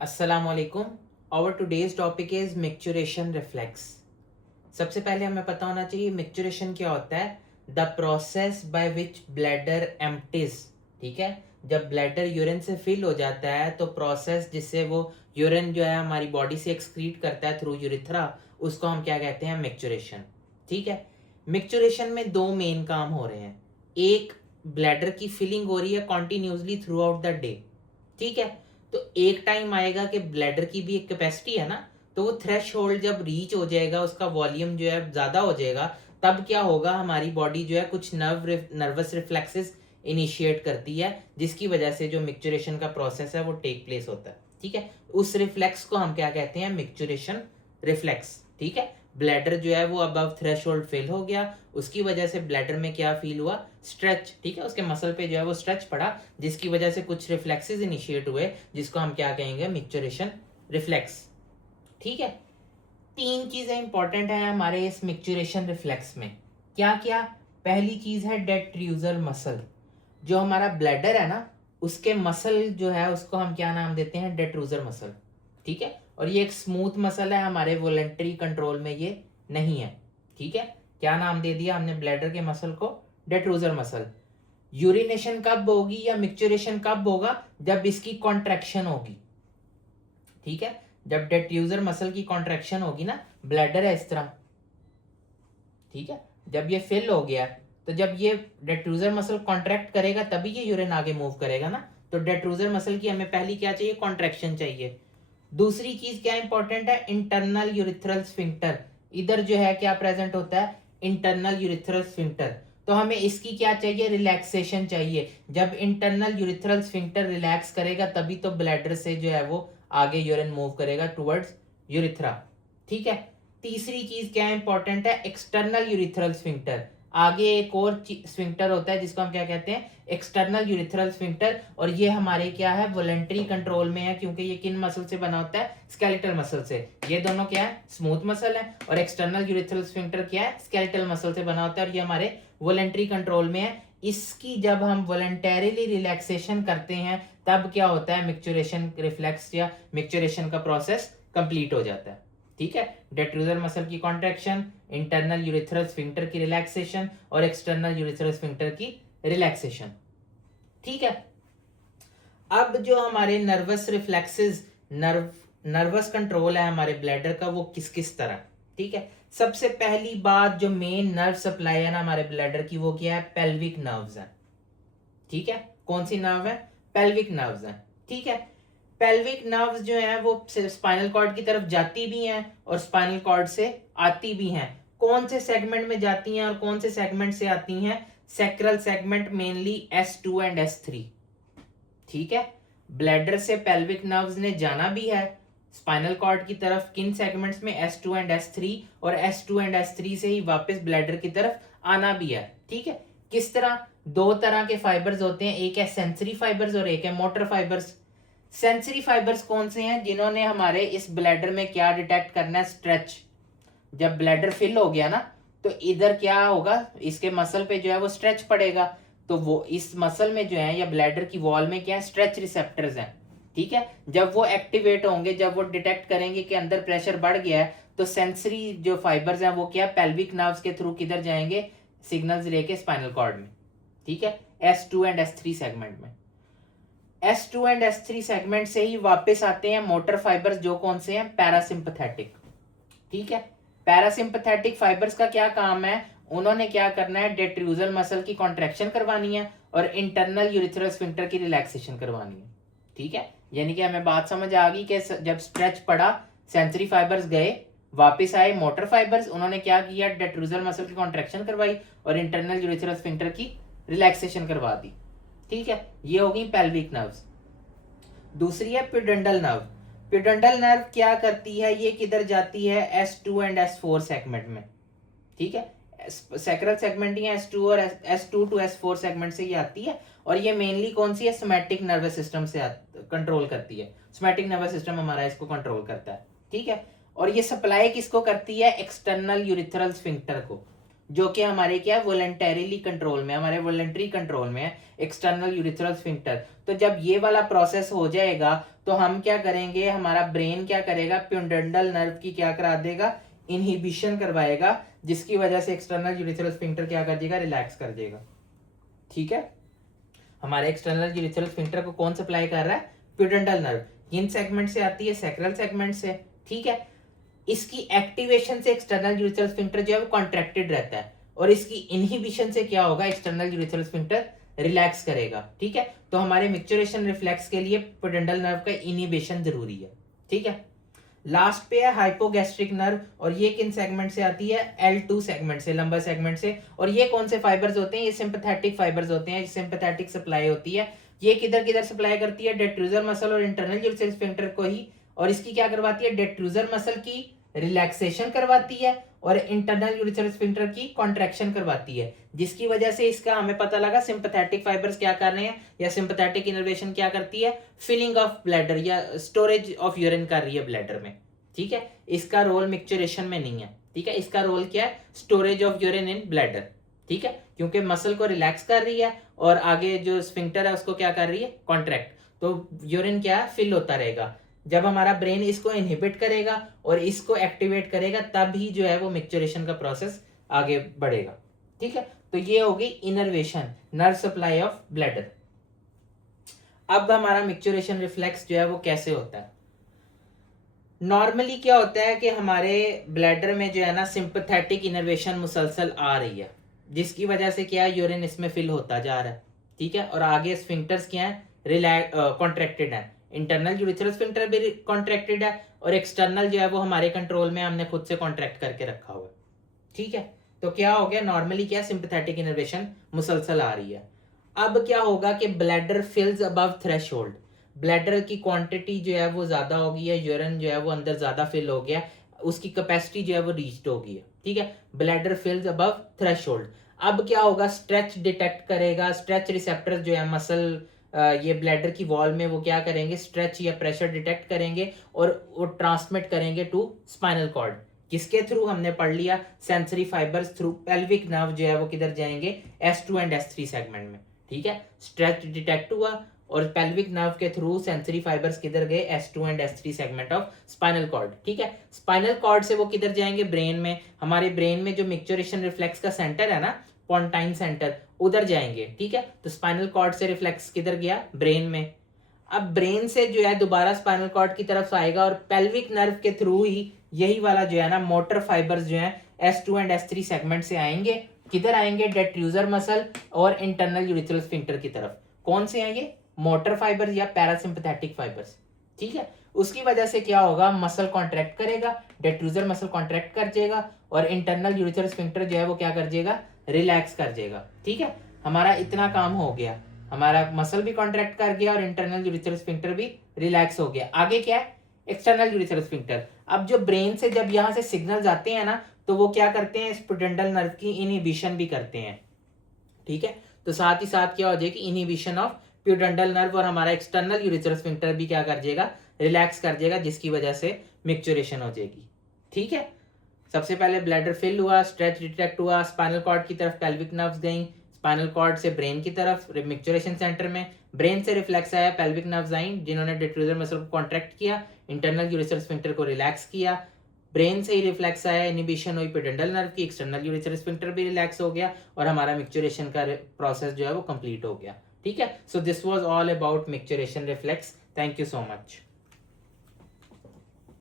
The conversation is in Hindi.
Assalamualaikum. Our today's topic is micturition reflex. सबसे पहले हमें पता होना चाहिए मिक्चुरेशन क्या होता है. The process by which bladder empties. ठीक है, जब ब्लैडर यूरिन से फिल हो जाता है तो प्रोसेस जिससे वो यूरिन जो है हमारी बॉडी से एक्सक्रीट करता है थ्रू यूरिथ्रा, उसको हम क्या कहते हैं, मिक्चुरेशन. ठीक है, मिक्चुरेशन में दो मेन काम हो रहे हैं. एक, ब्लैडर की फिलिंग हो रही है continuously through out the day. ठीक है, तो एक टाइम आएगा कि ब्लैडर की भी एक कैपेसिटी है ना, तो वो थ्रेश होल्ड जब रीच हो जाएगा, उसका वॉल्यूम जो है ज़्यादा हो जाएगा, तब क्या होगा, हमारी बॉडी जो है कुछ नर्वस रिफ्लेक्सेस इनिशिएट करती है, जिसकी वजह से जो मिक्चुरेशन का प्रोसेस है वो टेक प्लेस होता है. ठीक है, उस रिफ्लेक्स को हम क्या कहते हैं, मिक्चुरेशन रिफ्लेक्स. ठीक है, ब्लैडर जो है वो अबव थ्रेशोल्ड फिल हो गया, उसकी वजह से ब्लैडर में क्या फील हुआ, स्ट्रेच. ठीक है, उसके मसल पे जो है वो स्ट्रेच पड़ा, जिसकी वजह से कुछ रिफ्लेक्सेस इनिशिएट हुए, जिसको हम क्या कहेंगे, मिक्चुरेशन रिफ्लेक्स. ठीक है, तीन चीजें इंपॉर्टेंट है हमारे इस मिक्चुरेशन रिफ्लेक्स में. क्या क्या? पहली चीज है डेट्रूजर मसल. जो हमारा ब्लैडर है ना, उसके मसल जो है उसको हम क्या नाम देते हैं, डेट्रूजर मसल. ठीक है, और ये एक स्मूथ मसल है, हमारे वॉलेंटरी कंट्रोल में ये नहीं है. ठीक है, क्या नाम दे दिया हमने ब्लैडर के मसल को, डेट्रूजर मसल. यूरिनेशन कब होगी या मिक्चुरेशन कब होगा, जब इसकी कॉन्ट्रैक्शन होगी. ठीक है, जब डेट्रूजर मसल की कॉन्ट्रैक्शन होगी ना, ब्लैडर है इस तरह. ठीक है, जब ये फिल हो गया, तो जब ये डेट्रूजर मसल कॉन्ट्रैक्ट करेगा तभी ये यूरिन आगे मूव करेगा ना. तो डेट्रूजर मसल की हमें पहली क्या चाहिए, कॉन्ट्रैक्शन चाहिए. दूसरी चीज क्या इंपॉर्टेंट है, इंटरनल यूरिथ्रल स्फिंक्टर. इधर जो है क्या प्रेजेंट होता है, इंटरनल यूरिथ्रल स्फिंक्टर. तो हमें इसकी क्या चाहिए, रिलैक्सेशन चाहिए. जब इंटरनल यूरिथ्रल स्फिंक्टर रिलैक्स करेगा तभी तो ब्लैडर से जो है वो आगे यूरिन मूव करेगा टुवर्ड्स यूरिथ्रा. ठीक है, तीसरी चीज क्या इंपॉर्टेंट है, एक्सटर्नल यूरिथ्रल स्फिंक्टर. आगे एक और स्फिंक्टर होता है जिसको हम क्या कहते हैं, एक्सटर्नल यूरिथ्रल स्फिंक्टर. और ये हमारे क्या है, वॉलेंटरी कंट्रोल में है, क्योंकि ये किन मसल से बना होता है, स्केलेटल मसल से. ये दोनों क्या है, स्मूथ मसल है. और एक्सटर्नल यूरिथ्रल स्फिंक्टर क्या है, स्केलेटल मसल से बना होता है, और ये हमारे वॉलेंटरी कंट्रोल में है. इसकी जब हम वॉलेंटरीली रिलैक्सेशन करते हैं तब क्या होता है, मिक्चुरेशन रिफ्लेक्स या मिक्चुरेशन का प्रोसेस कंप्लीट हो जाता है. ठीक है, डेट्रूजर मसल की कॉन्ट्रैक्शन, इंटरनल यूरिथ्रल स्फिंक्टर की रिलैक्सेशन और एक्सटर्नल यूरिथ्रल स्फिंक्टर की रिलैक्सेशन. ठीक है, अब जो हमारे नर्वस रिफ्लेक्सेस, नर्वस कंट्रोल है हमारे ब्लैडर का, वो किस किस तरह. ठीक है, सबसे पहली बात, जो मेन नर्व सप्लाई है ना हमारे ब्लैडर की, वो क्या है, पेल्विक नर्व्स है. ठीक है, कौन सी नर्व है, पेल्विक नर्व्स है. ठीक है, पेल्विक नर्व्स जो है वो स्पाइनल कॉर्ड की तरफ जाती भी हैं और स्पाइनल कॉर्ड से आती भी हैं. कौन से सेगमेंट में जाती हैं और कौन से सेगमेंट से आती हैं, sacral segment mainly S2 and S3. ठीक है, ब्लैडर से पेल्विक नर्व्स ने जाना भी है स्पाइनल कॉर्ड की तरफ, किन सेगमेंट्स में, S2 एंड S3. और S2 एंड S3 से ही वापस ब्लैडर की तरफ आना भी है. ठीक है, किस तरह, दो तरह के फाइबर्स होते हैं, एक है सेंसरी फाइबर्स और एक है मोटर फाइबर्स. सेंसरी फाइबर्स कौन से हैं, जिन्होंने हमारे इस ब्लैडर में क्या डिटेक्ट करना है, स्ट्रेच. जब ब्लैडर फिल हो गया ना, तो इधर क्या होगा, इसके मसल पे जो है वो स्ट्रेच पड़ेगा. तो वो इस मसल में जो है या ब्लैडर की वॉल में क्या है, स्ट्रेच रिसेप्टर्स हैं. ठीक है, जब वो एक्टिवेट होंगे, जब वो डिटेक्ट करेंगे कि अंदर प्रेशर बढ़ गया है, तो सेंसरी जो फाइबर्स हैं वो क्या, पेल्विक नर्व्स के थ्रू किधर जाएंगे, सिग्नल्स लेके स्पाइनल कॉर्ड में. ठीक है, S2 एंड S3 सेगमेंट में. S2 एंड S3 सेगमेंट से ही वापस आते हैं मोटर फाइबर्स, जो कौन से हैं, पैरासिम्पथेटिक. ठीक है, पैरासिम्पथेटिक फाइबर्स का क्या काम है, उन्होंने क्या करना है, डेट्रूजर मसल की कॉन्ट्रैक्शन करवानी है और इंटरनल यूरिथ्रल स्फिंक्टर की रिलैक्सेशन करवानी है. ठीक है, यानी कि हमें बात समझ आ गई कि जब स्ट्रेच पड़ा, सेंसरी फाइबर्स गए, वापस आए मोटर फाइबर्स, उन्होंने क्या किया, डेट्रूजर मसल की कॉन्ट्रैक्शन करवाई और इंटरनल यूरिथ्रल स्फिंक्टर की रिलैक्सेशन करवा दी. ठीक है, ये हो गई पेल्विक नर्व्स. दूसरी है पिडंडल नर्व. पिडंडल नर्व क्या करती है, ये किधर जाती है, S2 एंड S4 सेगमेंट में. ठीक है, सैक्रल सेगमेंट या S2 और S2 टू S4 सेगमेंट से ये आती है. और ये मेनली कौन सी है, सोमैटिक नर्वस सिस्टम से कंट्रोल करती है. सोमैटिक नर्वस सिस्टम हमारा इसको कंट्रोल करता है. ठीक है, और ये सप्लाई किसको करती है, एक्सटर्नल यूरिथ्रल स्फिंक्टर को, जो कि हमारे क्या, वॉलंटरीली कंट्रोल में, हमारे वॉलंटरी कंट्रोल में है, एक्सटर्नल यूरिथ्रल स्फिंक्टर. तो जब ये वाला प्रोसेस हो जाएगा तो हम क्या करेंगे, हमारा ब्रेन क्या करेगा, प्यूडेंटल नर्व की क्या करा देगा, इनहिबिशन करवाएगा, जिसकी वजह से एक्सटर्नल यूरिथ्रल स्फिंक्टर क्या कर देगा, रिलैक्स कर देगा। ठीक है, हमारे एक्सटर्नल यूरिथ्रल स्फिंक्टर को कौन सप्लाई कर रहा है, प्यूडेंटल नर्व, किन सेगमेंट से आती है, सैक्रल सेगमेंट से। ठीक है, इसकी एक्टिवेशन से एक्सटर्नल यूरिथ्रल स्फिंक्टर जो है वो कॉन्ट्रैक्टेड रहता है, और इसकी इनहिबिशन से क्या होगा, एक्सटर्नल यूरिथ्रल स्फिंक्टर रिलैक्स करेगा। ठीक है, तो हमारे मिक्सचरेशन रिफ्लेक्स के लिए प्यूडेंटल नर्व का इनहिबिशन जरूरी है। ठीक है, लास्ट पे है हाइपोगैस्ट्रिक नर्व, और ये किन सेगमेंट से आती है, L2 सेगमेंट से, लंबर सेगमेंट से। और ये कौन से फाइबर्स होते हैं, ये सिंपैथेटिक फाइबर्स होते हैं, सिंपैथेटिक सप्लाई होती है। ये किधर किधर सप्लाई करती है, डेट्रूजर मसल और इंटरनल यूरिथ्रल स्फिंक्टर को ही। और इसकी क्या करवाती है, डेट्रूजर मसल की रिलैक्सेशन करवाती है और इंटरनल यूरिथ्रल स्फिंक्टर की कॉन्ट्रैक्शन करवाती है, जिसकी वजह से इसका हमें पता लगा सिंपैथेटिक फाइबर्स क्या कर रहे हैं, या सिंपैथेटिक इनर्वेशन क्या करती है, फिलिंग ऑफ ब्लैडर या स्टोरेज ऑफ यूरिन कर रही है ब्लैडर में। ठीक है, इसका रोल मिक्सचरेशन में नहीं है। ठीक है, इसका रोल क्या है, storage of urine in bladder. ठीक है, क्योंकि मसल को रिलैक्स कर रही है और आगे जो स्फिंक्टर है उसको क्या कर रही है, कॉन्ट्रैक्ट, तो यूरिन क्या है, फिल होता रहेगा। जब हमारा ब्रेन इसको इनहिबिट करेगा और इसको एक्टिवेट करेगा, तब ही जो है वो मिक्सचरेशन का प्रोसेस आगे बढ़ेगा। ठीक है, तो ये होगी innervation, nerve supply of bladder. अब हमारा मिक्सचरेशन रिफ्लेक्स जो है वो कैसे होता है, नॉर्मली क्या होता है कि हमारे ब्लैडर में जो है ना सिंपैथेटिक इनर्वेशन मुसलसल आ रही है, जिसकी वजह से क्या है, यूरिन इसमें फिल होता जा रहा है। ठीक है, और आगे स्फिंक्टर्स क्या है, रिलैक्स कॉन्ट्रैक्टेड है, इंटरनल यूरिथ्रल स्फिंक्टर भी कॉन्ट्रैक्टेड है, और एक्सटर्नल जो है वो हमारे कंट्रोल में, हमने खुद से कॉन्ट्रैक्ट करके रखा हुआ है। ठीक है, तो क्या हो गया, नॉर्मली क्या, सिंपैथेटिक इनर्वेशन मुसलसल आ रही है। अब क्या होगा कि ब्लैडर फिल्स अबव थ्रेशोल्ड, ब्लैडर की क्वांटिटी जो है वो ज्यादा हो गई है, यूरिन जो है वो अंदर ज्यादा फिल हो गया, उसकी कैपेसिटी जो है वो रीच्ड हो गई है। ठीक है, ब्लैडर फिल्स अबव थ्रेशोल्ड। अब क्या होगा, स्ट्रेच डिटेक्ट करेगा, स्ट्रेच रिसेप्टर जो है मसल ये ब्लैडर की वॉल में, वो क्या करेंगे, स्ट्रेच या प्रेशर डिटेक्ट करेंगे और वो ट्रांसमिट करेंगे टू स्पाइनल कॉर्ड। किसके थ्रू, हमने पढ़ लिया, sensory fibres through, pelvic nerve जो है वो किधर जाएंगे, S2 एंड S3 सेगमेंट में। ठीक है, स्ट्रेच डिटेक्ट हुआ और पेल्विक नर्व के थ्रू सेंसरी फाइबर्स किधर गए, S2 and S3 segment of spinal cord. ठीक है, स्पाइनल कॉर्ड से वो किधर जाएंगे, ब्रेन में। हमारे ब्रेन में जो मिक्सचरेशन रिफ्लेक्स का सेंटर है ना, पोंटाइन सेंटर, उधर जाएंगे। ठीक है, तो स्पाइनल कॉर्ड से रिफ्लेक्स किधर गया, ब्रेन में। अब ब्रेन से जो है दोबारा स्पाइनल कॉर्ड की तरफ आएगा और पेल्विक नर्व के थ्रू ही यही वाला जो है ना मोटर फाइबर्स जो है S2 एंड S3 सेगमेंट से आएंगे, किधर आएंगे, डेट्रूजर मसल और इंटरनल यूरिथ्रल स्फिंक्टर की तरफ। कौन से आएंगे, मोटर फाइबर या पैरासिम्पैथेटिक फाइबर्स। ठीक है, उसकी वजह से क्या होगा, मसल कॉन्ट्रैक्ट करेगा, डेट्रूजर मसल कॉन्ट्रैक्ट कर जाएगा और इंटरनल यूरिथ्रल स्फिंक्टर जो है वो क्या कर जाएगा, रिलैक्स कर जाएगा। ठीक है, हमारा इतना काम हो गया, हमारा मसल भी कॉन्ट्रैक्ट कर गया और इंटरनल यूरिथ्रल स्फिंक्टर भी रिलैक्स हो गया। आगे क्या है, एक्सटर्नल यूरिथ्रल स्फिंक्टर। अब जो ब्रेन से जब यहाँ से सिग्नल आते हैं ना, तो वो क्या करते हैं, प्यूडेंटल नर्व की इनहिबिशन भी करते हैं। ठीक है, तो साथ ही साथ क्या हो जाएगी, इनहिबिशन ऑफ प्यूडेंटल नर्व, और हमारा एक्सटर्नल यूरिथ्रल स्फिंक्टर भी क्या कर जाएगा, रिलैक्स कर जाएगा, जिसकी वजह से मिक्सचरेशन हो जाएगी। ठीक है, सबसे पहले ब्लैडर फिल हुआ, स्ट्रेच डिटेक्ट हुआ, स्पाइनल कॉर्ड की तरफ पेल्विक नर्व्स गई, स्पाइनल कॉर्ड से ब्रेन की तरफ मिक्सचरेशन सेंटर में, ब्रेन से रिफ्लेक्स आया, पेल्विक नर्व्स आई जिन्होंने डेट्रूजर मसल को कॉन्ट्रैक्ट किया, इंटरनल यूरिथ्रल स्फिंक्टर को रिलैक्स किया, ब्रेन से ही रिफ्लेक्स आया, इनिबिशन हुई प्यूडेंटल नर्व की, एक्सटर्नल यूरिथ्रल स्फिंक्टर भी रिलैक्स हो गया और हमारा मिक्सचरेशन का प्रोसेस जो है वो कंप्लीट हो गया। ठीक है, so this was all about micturition reflex. Thank you so much.